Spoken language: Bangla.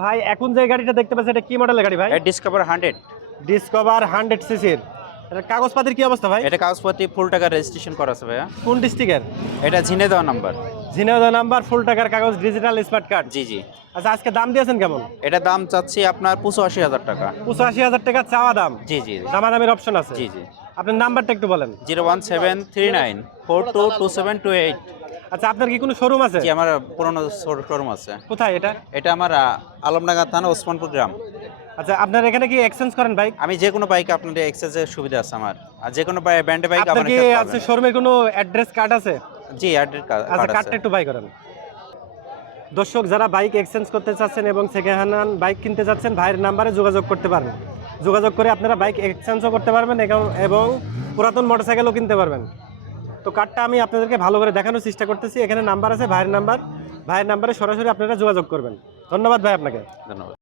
ভাই এখন যে গাড়িটা দেখতে পাচ্ছেন এটা কি মডেলের গাড়ি ভাই? ডিসকভার 100। ডিসকভার 100 সিসির। এটা কাগজপাতির কি অবস্থা ভাই? এটা কাগজপত্র ফুল টাকা রেজিস্ট্রেশন করা আছে ভাইয়া। কোন ডিস্ট্রিক্টের? এটা ঝিনাইদহ নাম্বার। ঝিনাইদহ নাম্বার, ফুল টাকার কাগজ, ডিজিটাল স্মার্ট কার্ড। জি জি। আচ্ছা আজকে দাম দিয়েছেন কেমন? এটা দাম চাচ্ছি আপনার 85,000 টাকা। 85,000 টাকা চাওয়া দাম। জি জি দামাদামির অপশন আছে। জি জি। আপনার নাম্বারটা একটু বলেন। 01739422728। আচ্ছা আপনার কি কোনো শোরুম আছে? জি, আমার পুরনো শোরুম আছে। কোথায় এটা? এটা আমার আলমডাঙ্গা থানা, ওসমানপুর গ্রাম। আচ্ছা আপনার এখানে কি এক্সচেঞ্জ করেন বাইক? আমি যে কোনো বাইক আপনাদের এক্সচেঞ্জের সুবিধা আছে আমার, আর যে কোনো ব্র্যান্ডের বাইক আপনার আমার কি কাছে আছে পাবেন। শোরুমে কোনো অ্যাড্রেস কার্ড আছে? জি, অ্যাড্রেস আচ্ছা কার্ড কার্ডটা আছে। একটু বাই করেন। দর্শক যারা বাইক এক্সচেঞ্জ করতে চাচ্ছেন এবং সেকেন্ড হ্যান্ড বাইক কিনতে চাচ্ছেন, ভাইয়ের নাম্বারে যোগাযোগ করতে পারবেন। যোগাযোগ করে আপনারা বাইক এক্সচেঞ্জও করতে পারবেন এবং পুরাতন মোটরসাইকেলও কিনতে পারবেন। তো কার্ডটা আমি আপনাদেরকে ভালো করে দেখানোর চেষ্টা করতেছি। এখানে নাম্বার আছে, ভাইয়ের নাম্বার। ভাইয়ের নাম্বারে সরাসরি আপনারা যোগাযোগ করবেন। ধন্যবাদ ভাই আপনাকে। ধন্যবাদ।